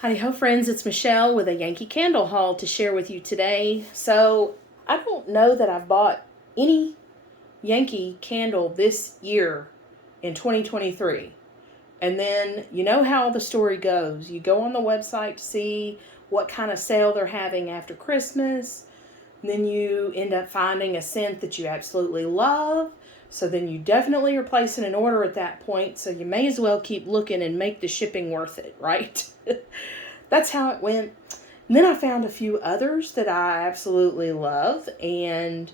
Howdy ho friends, it's Michelle with a Yankee candle haul to share with you today. So I don't know that I've bought any Yankee candle this year in 2023. And then you know how the story goes. You go on the website to see what kind of sale they're having after Christmas. And then you end up finding a scent that you absolutely love. So then you definitely are placing an order at that point. So you may as well keep looking and make the shipping worth it, right? That's how it went. And then I found a few others that I absolutely love. And,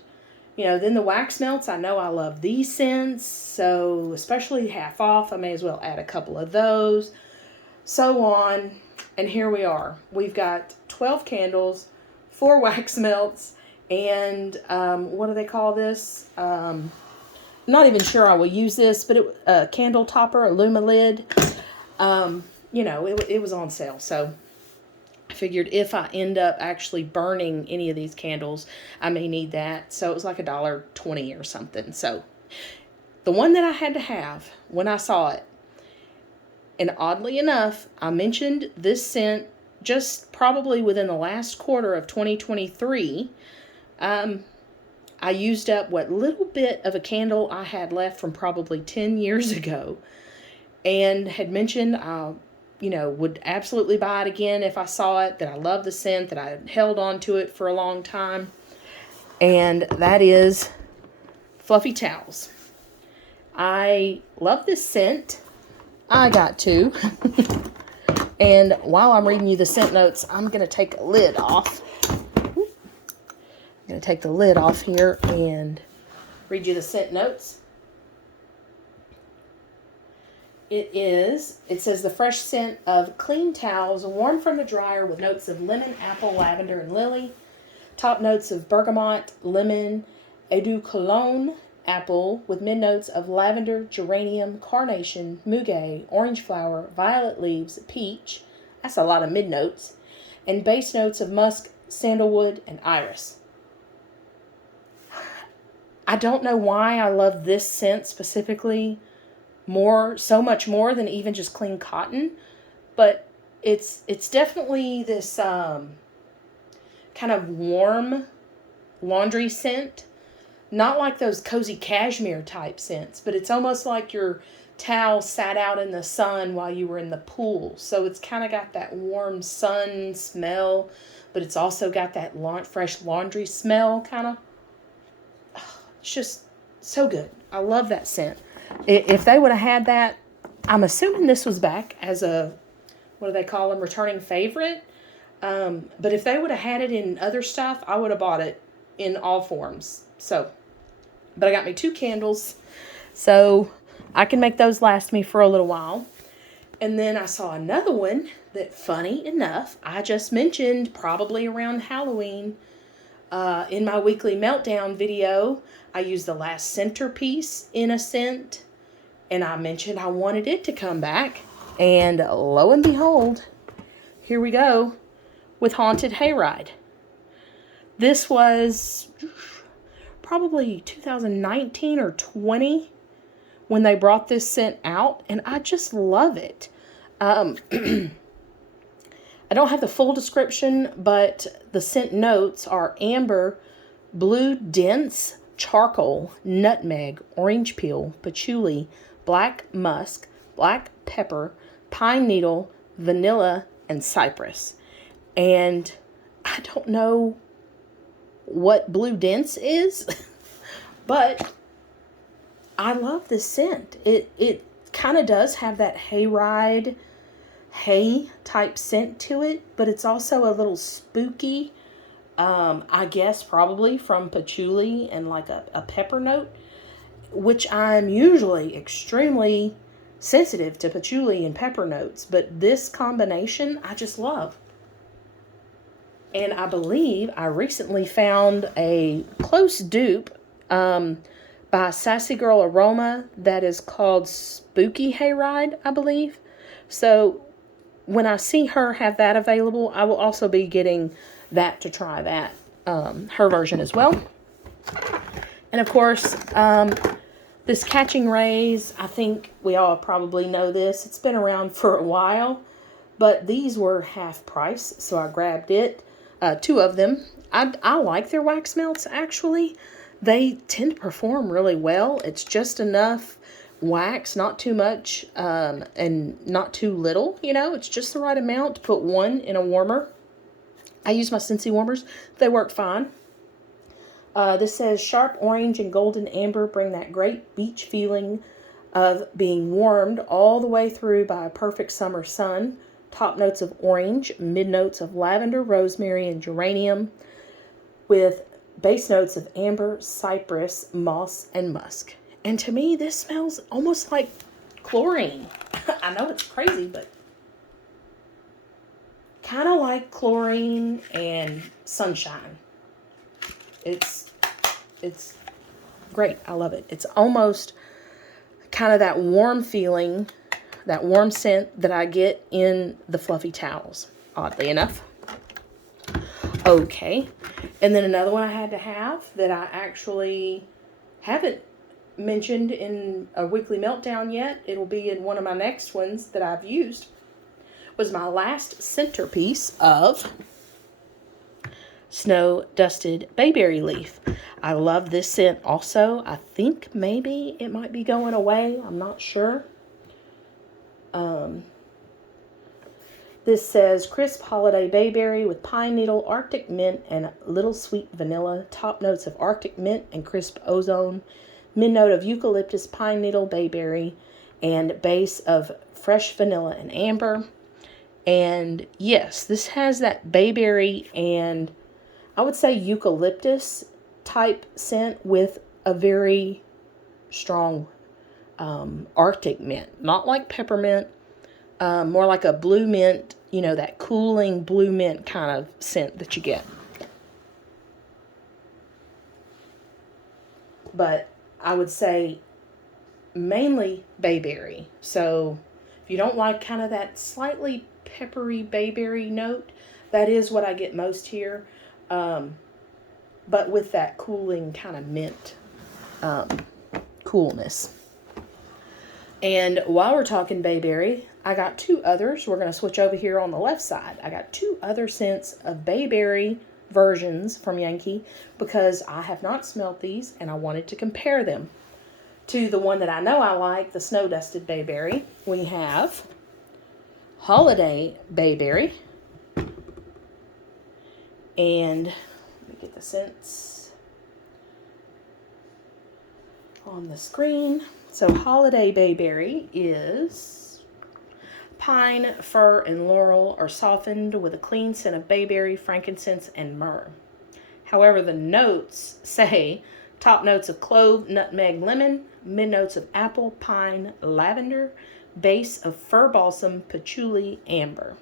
then the wax melts. I know I love these scents. So especially half off, I may as well add a couple of those. So on. And here we are. We've got 12 candles, 4 wax melts, and what do they call this? I'm not even sure I will use this, but a candle topper, a Luma lid. It was on sale, so I figured if I end up actually burning any of these candles, I may need that. So it was like $1.20 or something. So the one that I had to have when I saw it, and oddly enough, I mentioned this scent just probably within the last quarter of 2023. I used up what little bit of a candle I had left from probably 10 years ago, and had mentioned would absolutely buy it again if I saw it, that I love the scent, that I held on to it for a long time. And that is Fluffy Towels. I love this scent. I got to. And while I'm reading you the scent notes, I'm going to take a lid off. I'm going to take the lid off here and read you the scent notes. It says the fresh scent of clean towels, warm from the dryer with notes of lemon, apple, lavender, and lily. Top notes of bergamot, lemon, eau de cologne, apple, with mid notes of lavender, geranium, carnation, muguet, orange flower, violet leaves, peach. That's a lot of mid notes. And base notes of musk, sandalwood, and iris. I don't know why I love this scent specifically so much more than even just clean cotton, but it's definitely this kind of warm laundry scent, not like those cozy cashmere type scents, but it's almost like your towel sat out in the sun while you were in the pool. So it's kind of got that warm sun smell, but it's also got that fresh laundry smell kind of. It's just so good. I love that scent. If they would have had that, I'm assuming this was back as a, what do they call them, returning favorite. But if they would have had it in other stuff, I would have bought it in all forms. So, but I got me 2 candles, so I can make those last me for a little while. And then I saw another one that, funny enough, I just mentioned probably around Halloween. In my weekly meltdown video, I used the last centerpiece in a scent, and I mentioned I wanted it to come back, and lo and behold, here we go with Haunted Hayride. This was probably 2019 or 20 when they brought this scent out, and I just love it. I don't have the full description, but the scent notes are amber, blue dense, charcoal, nutmeg, orange peel, patchouli, black musk, black pepper, pine needle, vanilla, and cypress. And I don't know what blue dense is, but I love this scent. It kind of does have that hayride, hay type scent to it, but it's also a little spooky. I guess probably from patchouli and like a pepper note, which I'm usually extremely sensitive to patchouli and pepper notes, but this combination I just love. And I believe I recently found a close dupe by Sassy Girl Aroma that is called Spooky Hayride, I believe. So when I see her have that available, I will also be getting that to try that, her version as well. And of course, this Catching Rays, I think we all probably know this. It's been around for a while, but these were half price, so I grabbed it. Two of them. I like their wax melts, actually. They tend to perform really well. It's just enough wax, not too much, and not too little, you know. It's just the right amount to put one in a warmer. I use my Scentsy warmers. They work fine. This says sharp orange and golden amber bring that great beach feeling of being warmed all the way through by a perfect summer sun. Top notes of orange, mid notes of lavender, rosemary, and geranium, with base notes of amber, cypress, moss, and musk. And to me, this smells almost like chlorine. I know it's crazy, but kind of like chlorine and sunshine. It's great. I love it. It's almost kind of that warm feeling, that warm scent that I get in the fluffy towels, oddly enough. Okay. And then another one I had to have that I actually haven't mentioned in a weekly meltdown yet, it'll be in one of my next ones that I've used, was my last centerpiece of Snow Dusted Bayberry Leaf. I love this scent also. I think maybe it might be going away. I'm not sure. This says crisp holiday bayberry with pine needle, Arctic mint, and little sweet vanilla. Top notes of Arctic mint and crisp ozone. Mid note of eucalyptus, pine needle, bayberry, and base of fresh vanilla and amber. And yes, this has that bayberry and I would say eucalyptus type scent with a very strong Arctic mint. Not like peppermint, more like a blue mint, you know, that cooling blue mint kind of scent that you get. But I would say mainly bayberry. So if you don't like kind of that slightly peppery bayberry note, that is what I get most here. But with that cooling kind of mint coolness. And while we're talking bayberry, I got two others. We're going to switch over here on the left side. I got two other scents of bayberry versions from Yankee because I have not smelled these and I wanted to compare them to the one that I know I like, the Snow Dusted Bayberry. We have Holiday Bayberry. And let me get the scents on the screen. So Holiday Bayberry is pine, fir, and laurel are softened with a clean scent of bayberry, frankincense, and myrrh. However, the notes say top notes of clove, nutmeg, lemon, mid notes of apple, pine, lavender, base of fir balsam, patchouli, amber.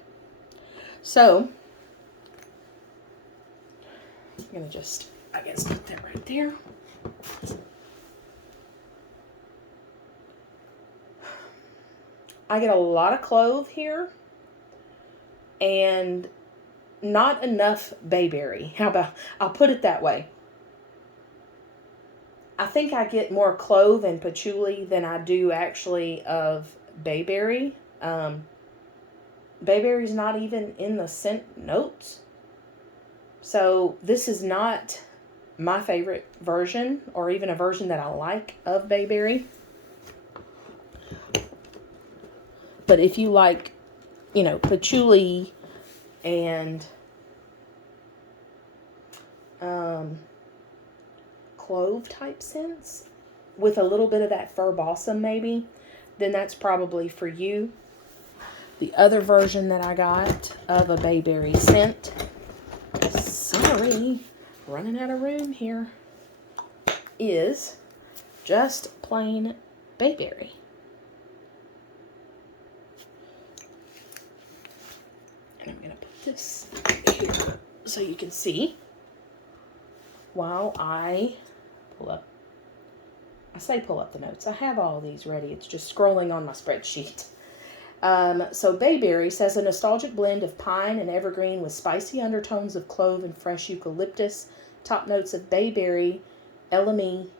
So I'm going to just, I guess, put that right there. I get a lot of clove here and not enough bayberry. How about, I'll put it that way. I think I get more clove and patchouli than I do actually of bayberry. Bayberry's not even in the scent notes. So this is not my favorite version or even a version that I like of bayberry. But if you like, you know, patchouli and clove type scents with a little bit of that fir balsam maybe, then that's probably for you. The other version that I got of a bayberry scent, sorry, running out of room here, is just plain bayberry. And I'm going to put this here so you can see while I pull up. I say pull up the notes. I have all these ready. It's just scrolling on my spreadsheet. So Bayberry says a nostalgic blend of pine and evergreen with spicy undertones of clove and fresh eucalyptus. Top notes of bayberry, elemi,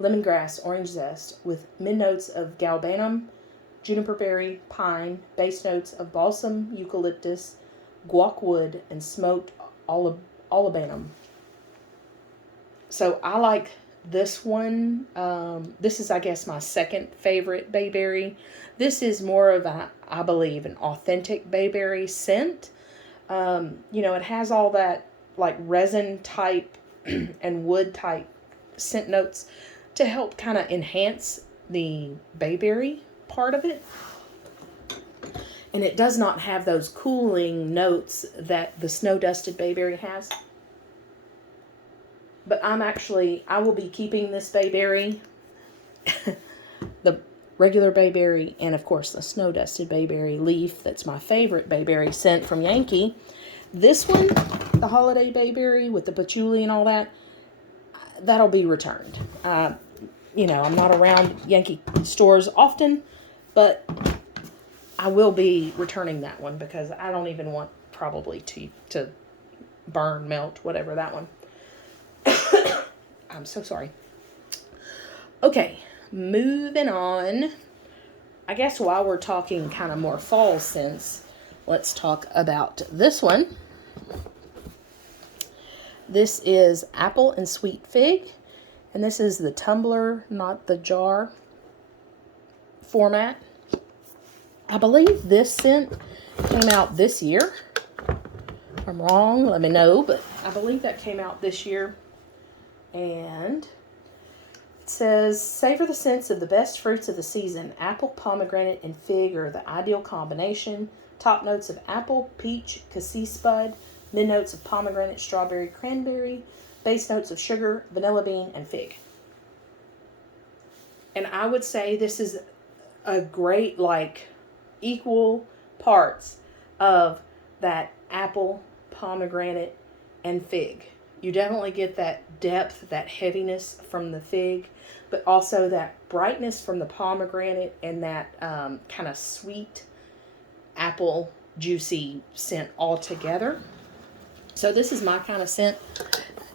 lemongrass, orange zest with mid notes of galbanum, juniper berry, pine, base notes of balsam, eucalyptus, guac wood, and smoked olibanum. So I like this one. This is, I guess, my second favorite Bayberry. This is more of I believe, an authentic Bayberry scent. It has all that like resin type and wood type scent notes to help kind of enhance the Bayberry part of it. And it does not have those cooling notes that the snow dusted Bayberry has. But I will be keeping this Bayberry, the regular Bayberry, and of course the snow dusted Bayberry leaf. That's my favorite Bayberry scent from Yankee. This one, the holiday Bayberry with the patchouli and all that, that'll be returned. I'm not around Yankee stores often, but I will be returning that one because I don't even want probably to burn, melt, whatever that one. I'm so sorry. Okay, moving on. I guess while we're talking kind of more fall scents, let's talk about this one. This is apple and sweet fig, and this is the tumbler, not the jar format. I believe this scent came out this year. If I'm wrong, let me know, but I believe that came out this year. And it says, savor the scents of the best fruits of the season. Apple, pomegranate, and fig are the ideal combination. Top notes of apple, peach, cassis bud. Mid notes of pomegranate, strawberry, cranberry. Base notes of sugar, vanilla bean, and fig. And I would say this is a great, equal parts of that apple, pomegranate, and fig. You definitely get that depth, that heaviness from the fig, but also that brightness from the pomegranate and that kind of sweet apple juicy scent all together. So this is my kind of scent.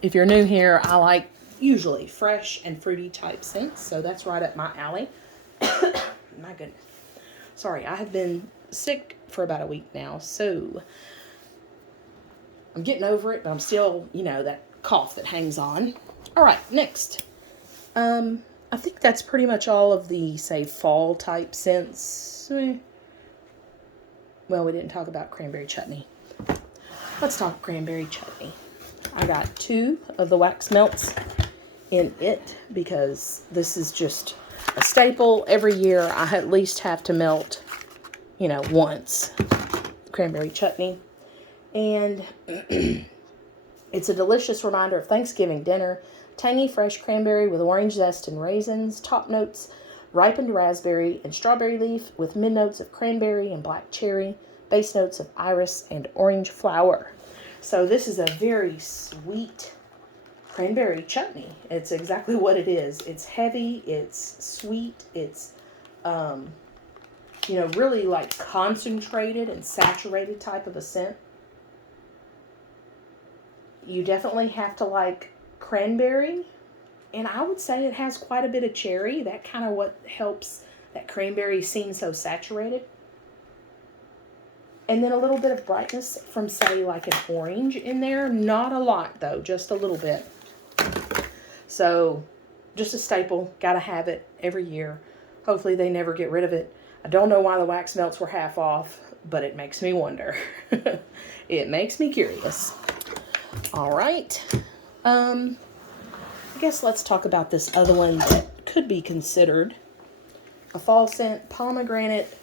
If you're new here, I like usually fresh and fruity type scents, so that's right up my alley. My goodness. Sorry, I have been sick for about a week now, so I'm getting over it, but I'm still, that cough that hangs on. All right, next. I think that's pretty much all of the, say, fall type scents. Well, we didn't talk about cranberry chutney. Let's talk cranberry chutney. I got 2 of the wax melts in it because this is just a staple. Every year I at least have to melt, once. Cranberry chutney. And it's a delicious reminder of Thanksgiving dinner. Tangy fresh cranberry with orange zest and raisins. Top notes, ripened raspberry and strawberry leaf with mid notes of cranberry and black cherry. Base notes of iris and orange flower. So this is a very sweet cranberry chutney. It's exactly what it is. It's heavy, it's sweet, it's really concentrated and saturated type of a scent. You definitely have to like cranberry, and I would say it has quite a bit of cherry. That kind of what helps that cranberry seem so saturated. And then a little bit of brightness from, say, like an orange in there. Not a lot, though, just a little bit. So, just a staple. Gotta have it every year. Hopefully they never get rid of it. I don't know why the wax melts were half off, but it makes me wonder. It makes me curious. All right. I guess let's talk about this other one that could be considered a fall scent. Pomegranate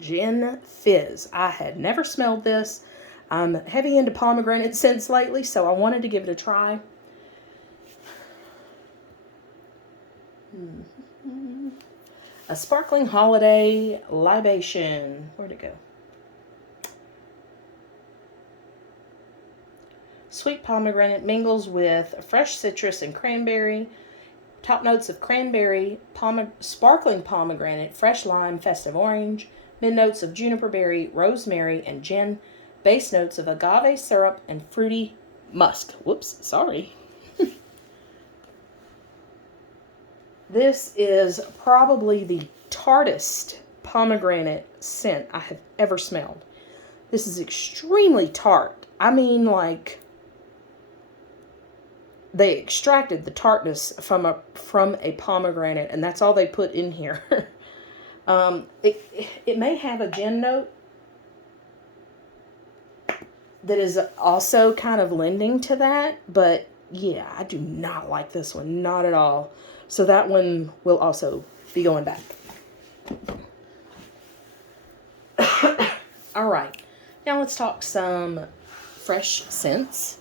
Gin Fizz. I had never smelled this. I'm heavy into pomegranate scents lately, so I wanted to give it a try. A sparkling holiday libation. Where'd it go? Sweet pomegranate mingles with fresh citrus and cranberry. Top notes of cranberry, sparkling pomegranate, fresh lime, festive orange. Mid notes of juniper berry, rosemary, and gin. Base notes of agave syrup and fruity musk. Whoops, sorry. This is probably the tartest pomegranate scent I have ever smelled. This is extremely tart. I mean, like, they extracted the tartness from a pomegranate, and that's all they put in here. It may have a gin note that is also kind of lending to that, but yeah, I do not like this one, not at all. So that one will also be going back. All right, now let's talk some fresh scents.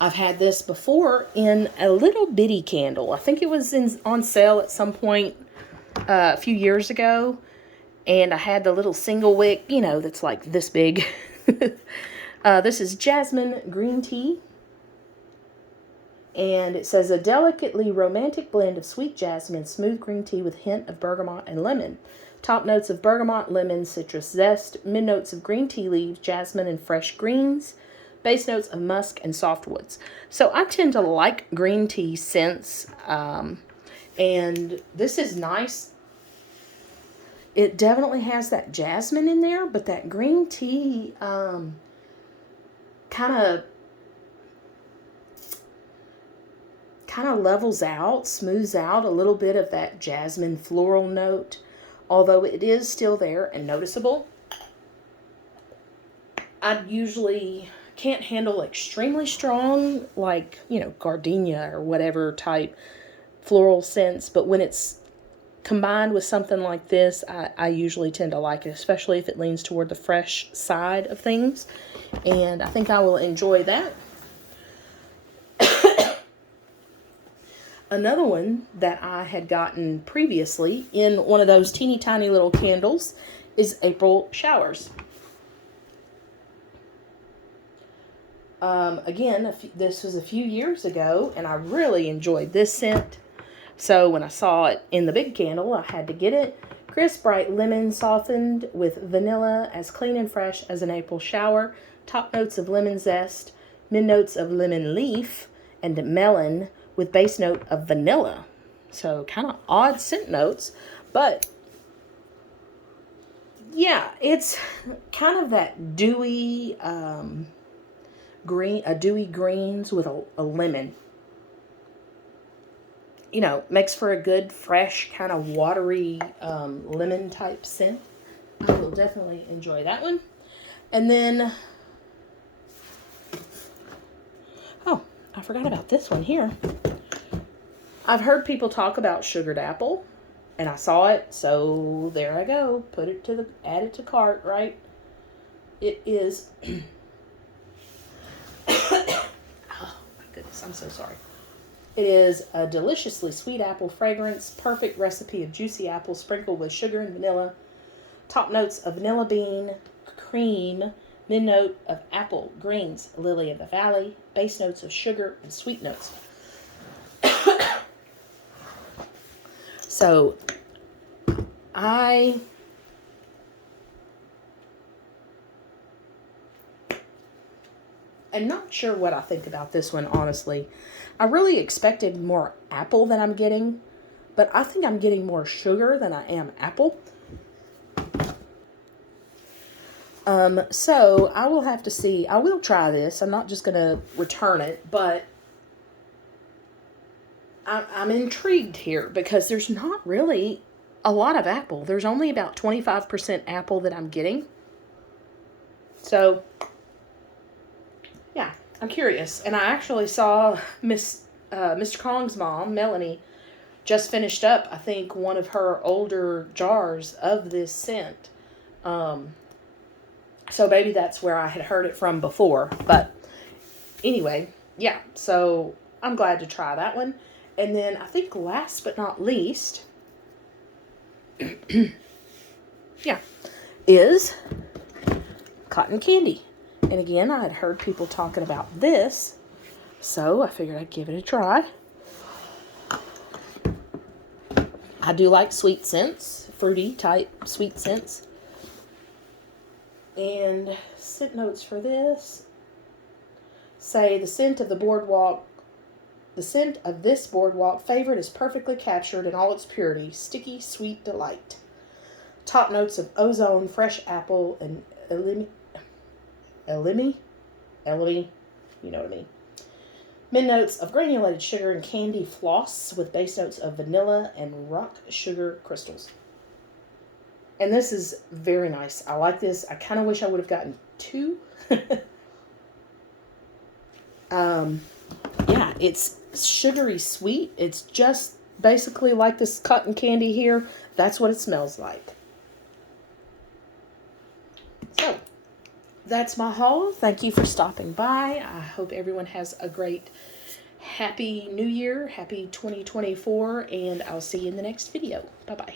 I've had this before in a little bitty candle. I think it was on sale at some point a few years ago. And I had the little single wick, you know, that's like this big. This is jasmine green tea. And it says a delicately romantic blend of sweet jasmine, smooth green tea with hint of bergamot and lemon. Top notes of bergamot, lemon, citrus zest. Mid notes of green tea leaves, jasmine, and fresh greens. Base notes of musk and softwoods. So I tend to like green tea scents. And this is nice. It definitely has that jasmine in there, but that green tea kind of levels out, smooths out a little bit of that jasmine floral note, although it is still there and noticeable. I usually can't handle extremely strong, like, you know, gardenia or whatever type floral scents, but when it's combined with something like this, I usually tend to like it, especially if it leans toward the fresh side of things, and I think I will enjoy that. Another one that I had gotten previously in one of those teeny tiny little candles is April Showers. Again, this was a few years ago, and I really enjoyed this scent. So when I saw it in the big candle, I had to get it. Crisp, bright lemon softened with vanilla, as clean and fresh as an April shower. Top notes of lemon zest, mid notes of lemon leaf, and melon, with base note of vanilla. So kind of odd scent notes, but yeah, it's kind of that dewy dewy greens with a lemon. You know, makes for a good, fresh, kind of watery lemon type scent. I will definitely enjoy that one. And then, oh, I forgot about this one here. I've heard people talk about sugared apple, and I saw it, so there I go. Add it to cart, right? It is, oh my goodness, I'm so sorry. It is a deliciously sweet apple fragrance, perfect recipe of juicy apple sprinkled with sugar and vanilla. Top notes of vanilla bean, cream, mid note of apple, greens, lily of the valley, base notes of sugar and sweet notes. So I am not sure what I think about this one, honestly. I really expected more apple than I'm getting, but I think I'm getting more sugar than I am apple. So I will have to see. I will try this. I'm not just going to return it, but I'm intrigued here because there's not really a lot of apple. There's only about 25% apple that I'm getting. So, yeah, I'm curious. And I actually saw Mr. Kong's mom, Melanie, just finished up, I think, one of her older jars of this scent. So maybe that's where I had heard it from before. But anyway, yeah, so I'm glad to try that one. And then I think last but not least, yeah, is cotton candy. And again, I had heard people talking about this, so I figured I'd give it a try. I do like sweet scents, fruity type sweet scents. And scent notes for this say the scent of this boardwalk favorite is perfectly captured in all its purity. Sticky, sweet delight. Top notes of ozone, fresh apple, and elemi, you know what I mean. Mid notes of granulated sugar and candy floss with base notes of vanilla and rock sugar crystals. And this is very nice. I like this. I kind of wish I would have gotten 2. Yeah, it's sugary sweet. It's just basically like this cotton candy here. That's what it smells like. So, that's my haul. Thank you for stopping by. I hope everyone has a great, happy new year, happy 2024, and I'll see you in the next video. Bye-bye.